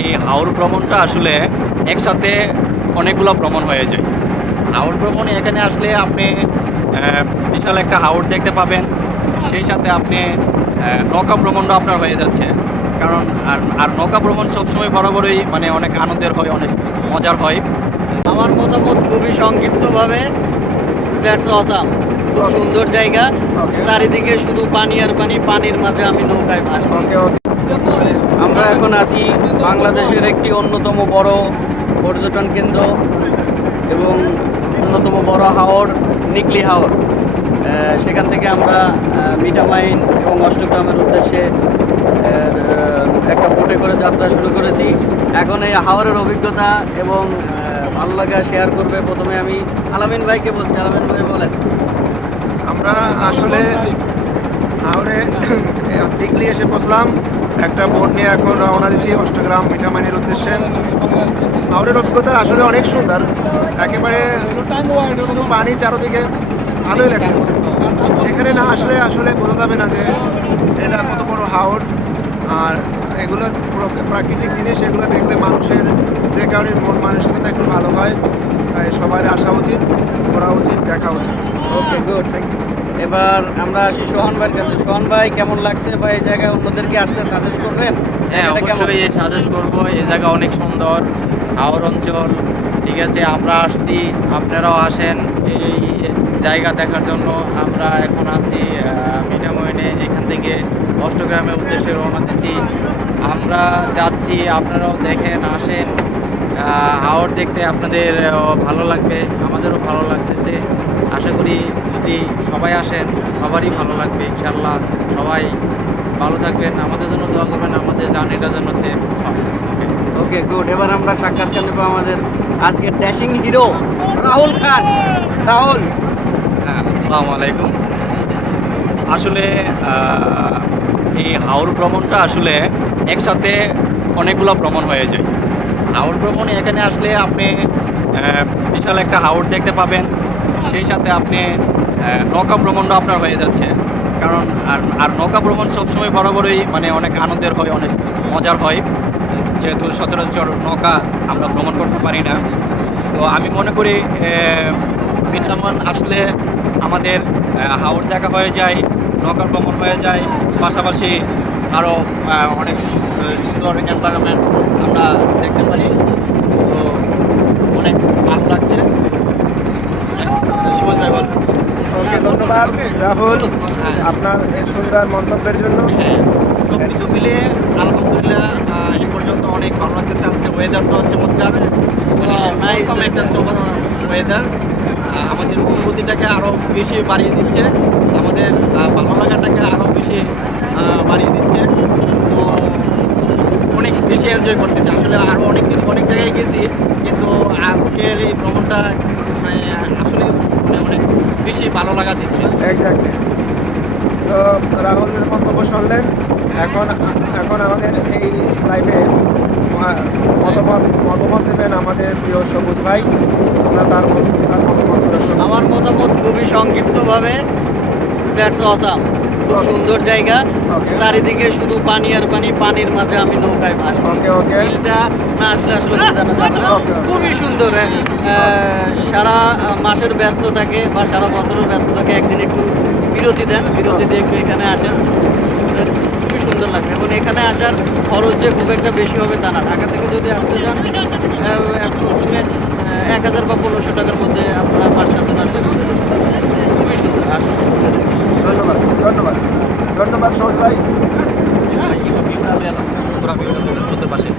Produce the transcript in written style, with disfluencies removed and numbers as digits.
এই হাওর ভ্রমণটা আসলে একসাথে অনেকগুলো ভ্রমণ হয়ে যায়। হাওর ভ্রমণে এখানে আসলে আপনি বিশাল একটা হাওর দেখতে পাবেন, সেই সাথে আপনি নৌকা ভ্রমণটা আপনার হয়ে যাচ্ছে। কারণ আর নৌকা ভ্রমণ সবসময় বরাবরই মানে অনেক আনন্দের হয়, অনেক মজার হয়। আমার মতামত খুবই সংক্ষিপ্তভাবে, দ্যাটস অসাম। খুব সুন্দর জায়গা, চারিদিকে শুধু পানি আর পানি, পানির মাঝে আমি নৌকায় ভাসছি। আমরা এখন আছি বাংলাদেশের একটি অন্যতম বড় পর্যটন কেন্দ্র এবং অন্যতম বড় হাওর নিকলি হাওর। সেখান থেকে আমরা মিঠামাইন এবং অষ্টগ্রামের উদ্দেশ্যে একটা বোটে করে যাত্রা শুরু করেছি। এখন এই হাওরের অভিজ্ঞতা এবং ভালো লাগা শেয়ার করবে প্রথমে আমি আলামিন ভাইকে বলছি। আলামিন ভাই বলেন। আমরা আসলে হাওড়ে দিকলি এসে পৌঁছলাম, একটা বোট নিয়ে এখন রওনা দিচ্ছি অষ্টগ্রাম মিঠামাইনের উদ্দেশ্যে। হাওড়ের অভিজ্ঞতা আসলে অনেক সুন্দর, একেবারে শুধু পানি চারদিকে, ভালোই লাগতেছে। এখানে না আসলে আসলে বোঝা যাবে না যে এটা কত বড় হাওর। আর এগুলো প্রাকৃতিক জিনিস, এগুলো দেখলে মানুষের যে কারণে মন মানসিকতা একটু ভালো হয়। তাই সবাই আসা উচিত, ঘোরা উচিত, দেখা উচিত। ওকে, গুড, থ্যাংক ইউ। এবার আমরা আসি সোহান ভাইয়ের কাছে। সোহান ভাই, কেমন লাগছে বা এই জায়গায় অন্যদেরকে আসতে সাজেস্ট করবেন? হ্যাঁ, জায়গাটা কেমন? অবশ্যই সাজেস্ট করবো। এই জায়গা অনেক সুন্দর, হাওর অঞ্চল। ঠিক আছে, আমরা আসছি, আপনারাও আসেন এই জায়গা দেখার জন্য। আমরা এখন আছি মিঠামইনে, এখান থেকে অষ্টগ্রামের উদ্দেশ্যে রওনা দিছি। আমরা যাচ্ছি, আপনারাও দেখেন, আসেন। হাওর দেখতে আপনাদের ভালো লাগবে, আমাদেরও ভালো লাগতেছে। আশা করি যদি সবাই আসেন সবারই ভালো লাগবে ইনশাল্লাহ। সবাই ভালো থাকবেন, আমাদের জন্য দোয়া করবেন, আমাদের জার্নিটা যেন সেফ হয়। ওকে, ওকে, গুড। এবার আমরা সাক্ষাৎকার নেব আমাদের আজকের ড্যাশিং হিরো রাহুল খান। রাহুল, হ্যাঁ, আসসালামু আলাইকুম। আসলে এই হাওর ভ্রমণটা আসলে একসাথে অনেকগুলো ভ্রমণ হয়ে যায়। হাওর ভ্রমণে এখানে আসলে আপনি বিশাল একটা হাওর দেখতে পাবেন, সেই সাথে আপনি নৌকা ভ্রমণটা আপনার হয়ে যাচ্ছে। কারণ আর নৌকা ভ্রমণ সবসময় বরাবরই মানে অনেক আনন্দের হয়, অনেক মজার হয়, যেহেতু সচরাচর নৌকা আমরা ভ্রমণ করতে পারি না। তো আমি মনে করি মিঠামইন আসলে আমাদের হাওর দেখা হয়ে যায়, নৌকা ভ্রমণ হয়ে যায়, পাশাপাশি আরও অনেক সুন্দর এনভায়রনমেন্ট আমরা দেখতে পারি। তো অনেক ভালো লাগছে। সুবোধ ভাই বল। ওকে, ধন্যবাদ রাহুল হ্যাঁ। আপনার এই সুন্দর মন্তব্যের জন্য। হ্যাঁ, সব কিছু মিলিয়ে আলহামদুলিল্লাহ এই পর্যন্ত অনেক ভালো লাগতেছে। আজকে ওয়েদারটা চমৎকার, নাইস একটা ওয়েদার আমাদের অনুভূতিটাকে আরও বেশি বাড়িয়ে দিচ্ছে, আমাদের ভালো লাগাটাকে আরও বেশি বাড়িয়ে দিচ্ছে। তো অনেক বেশি এনজয় করতেছি। আসলে আরও অনেক কিছু অনেক জায়গায় গেছি, কিন্তু আজকের এই ভ্রমণটা মানে আসলে মানে অনেক বেশি ভালো লাগা দিচ্ছে। এক্স্যাক্টলি। তো রাহুলের মন্তব্য শুনলেন। এখন এখন আমাদের এই লাইভে মতামত দেবেন আমাদের প্রিয় সবুজ ভাই। আমরা তার মতামত শুনব। আমার মতামত খুবই সংক্ষিপ্তভাবে, দ্যাটস অসাম। খুব সুন্দর জায়গা, চারিদিকে শুধু পানি আর পানি, পানির মাঝে আমি নৌকায় ভাসছি। ওকে, ওকে। ফিলটা না আসলে আসলে বোঝানো যাবে না। ওকে। খুবই সুন্দর। সারা মাসের ব্যস্ত থাকে বা সারা বছরের ব্যস্ত থাকে, একদিন একটু বিরতি দেন, বিরতি দিয়ে একটু এখানে আসেন, খুবই সুন্দর লাগবে। এবং এখানে আসার খরচ যে খুব একটা বেশি হবে তা না। ঢাকা থেকে যদি আসতে যান অ্যাপ্রক্সিমেট 1000 বা 1500 টাকার মধ্যে আপনারা 5-7 জন আসলে ঘুরে যেতে পারেন। খুবই সুন্দর, আসলে ঘুরে দেখেন। ধন্যবাদ, ধন্যবাদ, ধন্যবাদ সবুজ ভাই। পুরা ভিউটা চতুর্পাশে